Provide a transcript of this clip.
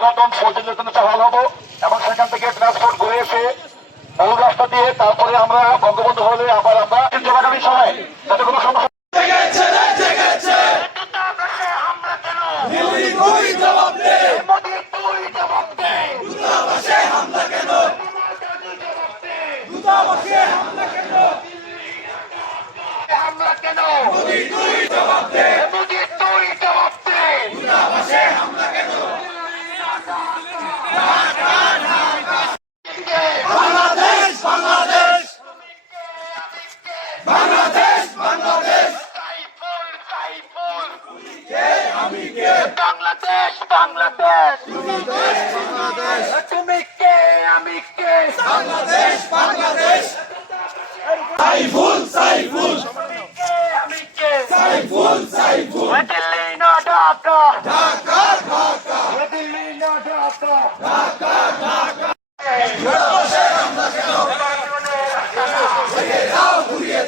নতুন পর্যটন হব। এবং সেখান থেকে ট্রান্সপোর্ট ঘুরে এসে মূল রাস্তা দিয়ে তারপরে আমরা বঙ্গবন্ধু হলে আবার আমরা চলাকালীন সময় যাতে কোনো সমস্যা বাংলাদেশ বাংলাদেশ বাংলাদেশ বাংলাদেশ বাংলাদেশ বাংলাদেশ তুমি কে আমি কে বাংলাদেশ বাংলাদেশ সাইফুল সাইফুল আমি কে সাইফুল সাইফুল দিল্লি না ঢাকা দাও ঘুরিয়ে দাও ভেঙে দাও ঘুরিয়ে দাও রাজীবতমানে রাস্তা না ভেঙে দাও ঘুরিয়ে দাও দিল্লি না ঢাকা